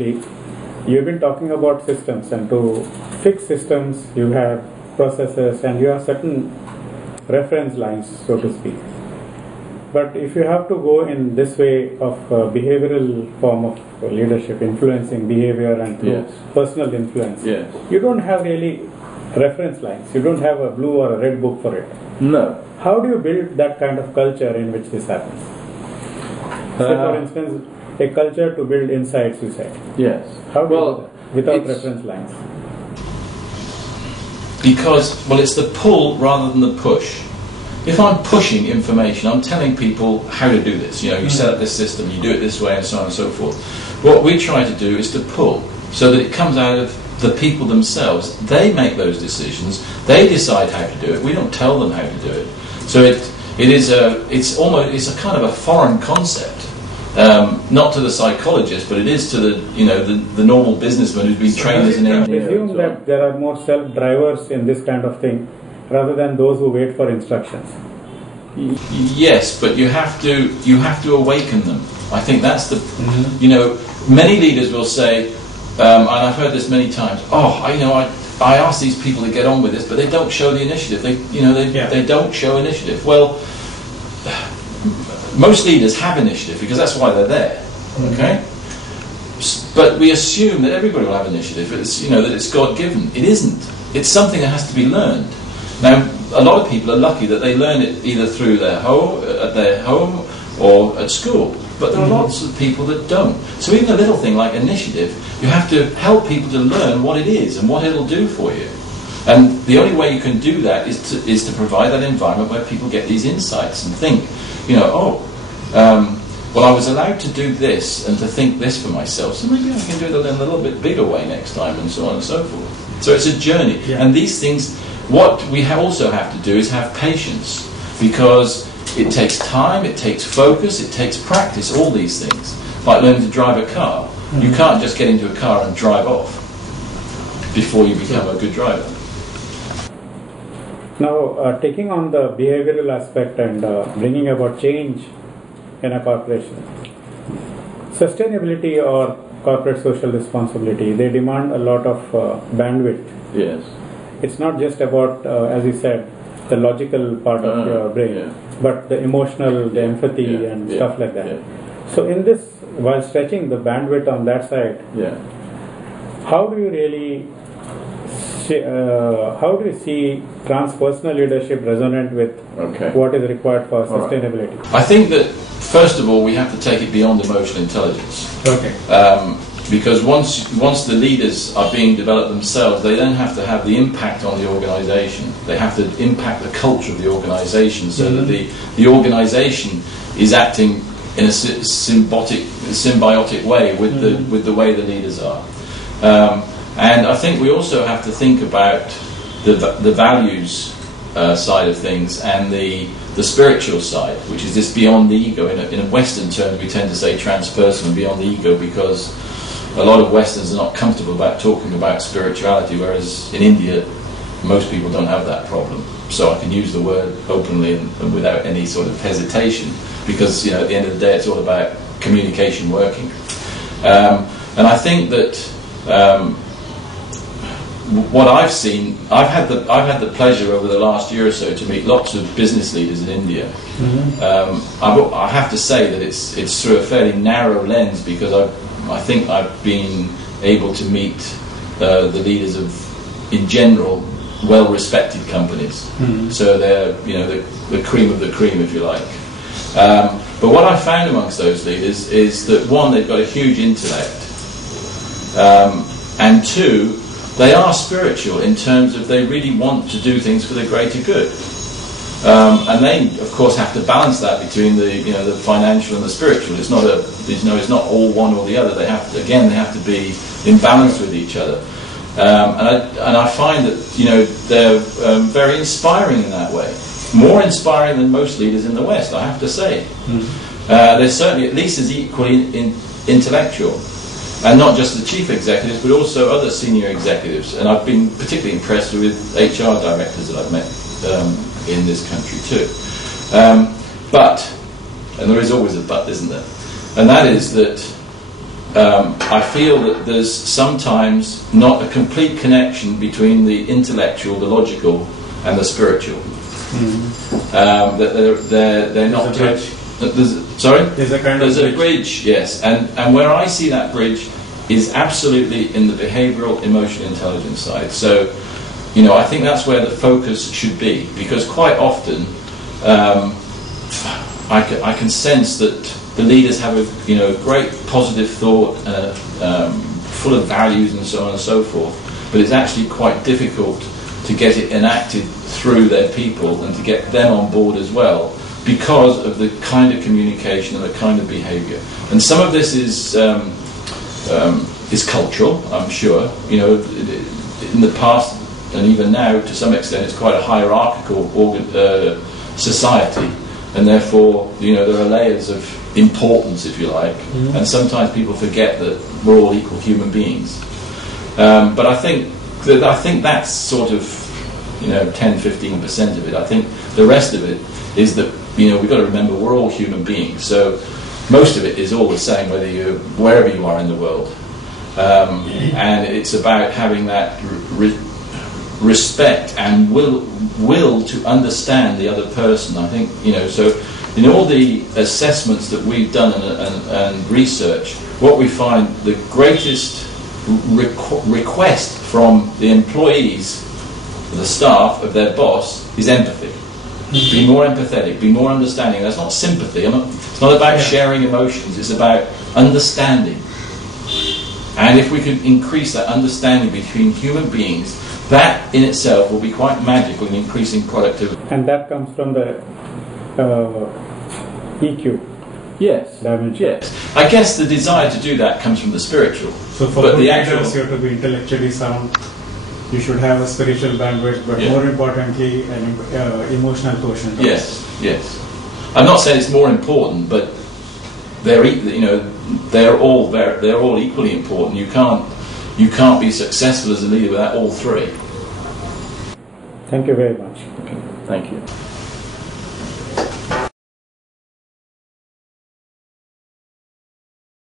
previously, you've been talking about systems, and to fix systems, you have processes and you have certain reference lines, so to speak. But if you have to go in this way of behavioral form of leadership, influencing behavior and through personal influence, you don't have really reference lines. You don't have a blue or a red book for it. No. How do you build that kind of culture in which this happens? Say, for instance, a culture to build insights, you said. Yes. How do you do that without reference lines? Because, it's the pull rather than the push. If I'm pushing information, I'm telling people how to do this. You set up this system, you do it this way, and so on and so forth. What we try to do is to pull, so that it comes out of the people themselves. They make those decisions. They decide how to do it. We don't tell them how to do it. So it's a kind of a foreign concept. Not to the psychologist, but it is to the normal businessman who's been trained as an engineer. I presume that there are more self-drivers in this kind of thing, rather than those who wait for instructions. Yes, but you have to awaken them. I think that's the many leaders will say, and I've heard this many times. I ask these people to get on with this, but they don't show the initiative. They don't show initiative. Well, most leaders have initiative because that's why they're there. Okay, but we assume that everybody will have initiative. It's that it's God-given. It isn't. It's something that has to be learned. Now, a lot of people are lucky that they learn it either through their home or at school. But there are lots of people that don't. So even a little thing like initiative, you have to help people to learn what it is and what it'll do for you. And the only way you can do that is to provide that environment where people get these insights and think, I was allowed to do this and to think this for myself, so maybe I can do it in a little bit bigger way next time, and so on and so forth. So it's a journey. Yeah. And these things, what we also have to do is have patience, because it takes time, it takes focus, it takes practice, all these things. Like learning to drive a car. You can't just get into a car and drive off before you become a good driver. Now, taking on the behavioral aspect and bringing about change in a corporation, sustainability or corporate social responsibility, they demand a lot of bandwidth. Yes. It's not just about, as you said, the logical part of your brain, but the emotional, the empathy and stuff like that. Yeah. So in this, while stretching the bandwidth on that side, how do you really see transpersonal leadership resonant with what is required for sustainability? Right. I think that first of all we have to take it beyond emotional intelligence. Okay. Because once the leaders are being developed themselves, they then have to have the impact on the organisation. They have to impact the culture of the organisation, so that the organisation is acting in a symbiotic way with the way the leaders are. And I think we also have to think about the values side of things and the spiritual side, which is this beyond the ego. In Western terms, we tend to say transpersonal, beyond the ego, because a lot of Westerns are not comfortable about talking about spirituality, whereas in India, most people don't have that problem. So I can use the word openly and without any sort of hesitation, because at the end of the day, it's all about communication working. And I think that what I've seen, I've had the pleasure over the last year or so to meet lots of business leaders in India. I have to say that it's through a fairly narrow lens, because I think I've been able to meet the leaders of, in general, well-respected companies. So they're the cream of the cream, if you like. But what I found amongst those leaders is that, one, they've got a huge intellect, and two, they are spiritual in terms of they really want to do things for the greater good. And they, of course, have to balance that between the financial and the spiritual. It's not all one or the other. They have to be in balance with each other. And I find that they're very inspiring in that way. More inspiring than most leaders in the West, I have to say. They're certainly at least as equally intellectual. And not just the chief executives, but also other senior executives. And I've been particularly impressed with HR directors that I've met in this country too. But, and there is always a but, isn't there? And that is that I feel that there's sometimes not a complete connection between the intellectual, the logical, and the spiritual. That they're not. There's a bridge, yes, and where I see that bridge is absolutely in the behavioural, emotional intelligence side. So, I think that's where the focus should be, because quite often I can sense that the leaders have a great positive thought, full of values and so on and so forth, but it's actually quite difficult to get it enacted through their people and to get them on board as well, because of the kind of communication and the kind of behaviour. And some of this is cultural, I'm sure. In the past and even now, to some extent, it's quite a hierarchical society, and therefore, there are layers of importance, if you like, and sometimes people forget that we're all equal human beings. But I think that's sort of 10-15% of it. I think the rest of it is that we've got to remember we're all human beings. So most of it is all the same wherever you are in the world, and it's about having that respect and will to understand the other person. I think so. In all the assessments that we've done and research, what we find the greatest request from the employees, the staff of their boss, is empathy. Be more empathetic, be more understanding. That's not sympathy. It's not about sharing emotions. It's about understanding. And if we can increase that understanding between human beings, that in itself will be quite magical in increasing productivity. And that comes from the EQ. Yes. Dimension. Yes. I guess the desire to do that comes from the spiritual. So for good leaders, you have to be intellectually sound. You should have a spiritual bandwidth, but more importantly, an emotional quotient. Yes. Yes. I'm not saying it's more important, but they're all equally important. You can't be successful as a leader without all three. Thank you very much. Okay. Thank you.